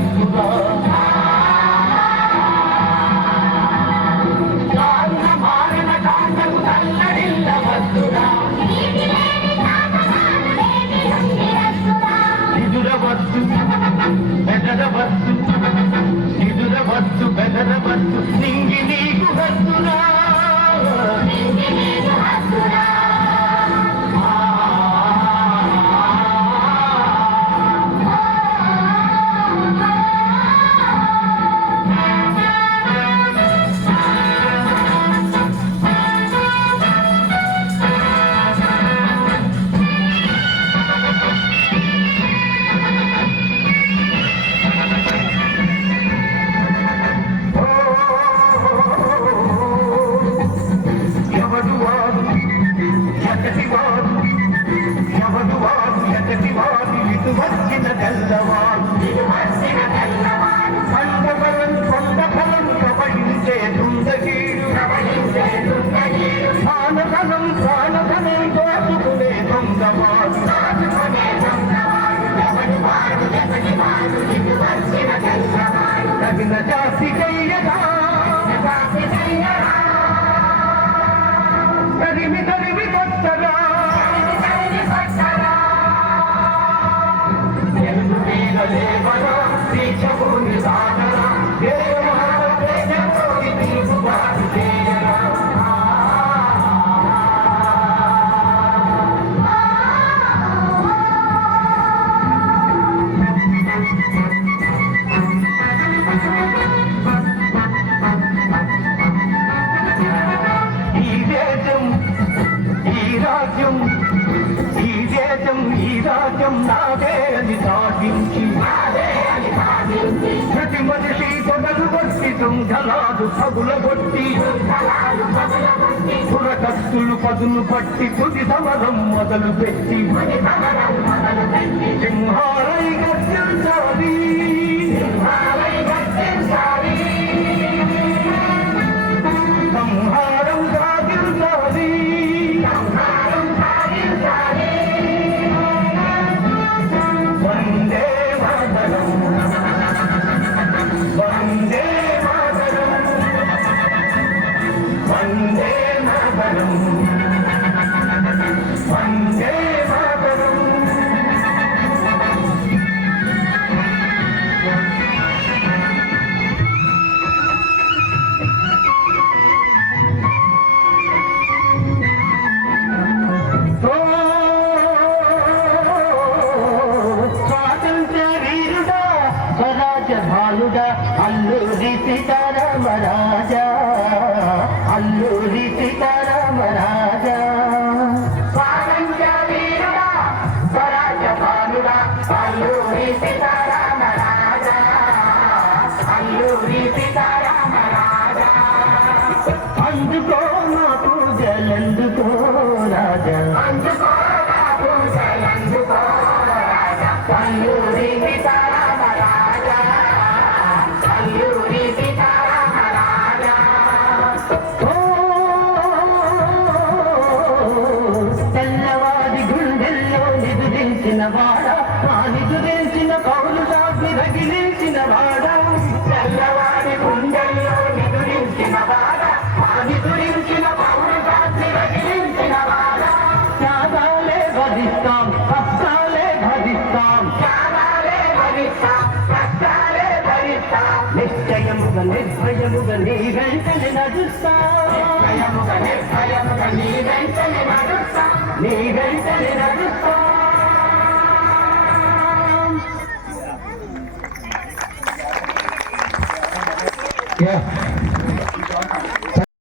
వస్తురా మారిన కాండకు తల్లడిల్ల వస్తురా నిదురవద్దు బెదరవద్దు నిదురవద్దు బెదరవద్దు నింగి నీకు వస్తురా వచ్చిన తెల్లవాడు పండబలం కొండఫలం ప్రవహించే దుందగీడు ప్రాణధనం దోచుకునే దొంగవాడు తగిన జాతి కయ్యగా తరిమి తరిమి కొట్టగా దేవరా దీక్షభూమి సాగరా దేవమహాదేవోని తీర్పుబాటు చేయరా ఈ దేశం ఈ రాజ్యం నాదే అని సాధించి ప్రతి మనిషి కొనలు కొట్టి దుంగలాలు పగులగొట్టి పురకస్తులు పదును పట్టి తుది సమరం మొదలు పెట్టి సింహారై గర్జించాలి సంహారం సాగించాలి అల్లూరి సీతారామ రాజా అల్లూరి సీతారామ రాజా స్వాతంత్ర్య వీరుడా స్వరాజ్య భానుడా అల్లూరి సీతారామ రాజా అల్లూరి సీతారామ రాజా అందుకో నా పూజలందుకో రాజా అందుకో నా పూజలందుకో రాజా అల్లూరి సీతారామ రాజా తెల్లవారి గుండెల్లో నిదురించిన వాడ నిదురించిన కౌలు దాటి రగిలించిన వాడ తెల్లవారి గుండెల్లో నిదురించిన వాడ నిదురించిన కౌలు దాటి రగిలించిన వాడ త్యాగాలే భరిస్తాం కష్టాలే భరిస్తాం త్యాగాలే భరిస్తాం కష్టాలే భరిస్తాం నిశ్చయముగా నిర్భయముగా నీ వెంటనే నడుస్తా నిర్భయముగా నీ వెంటనే నడుస్తా నీ వెంటనే నడుస్తా Yeah.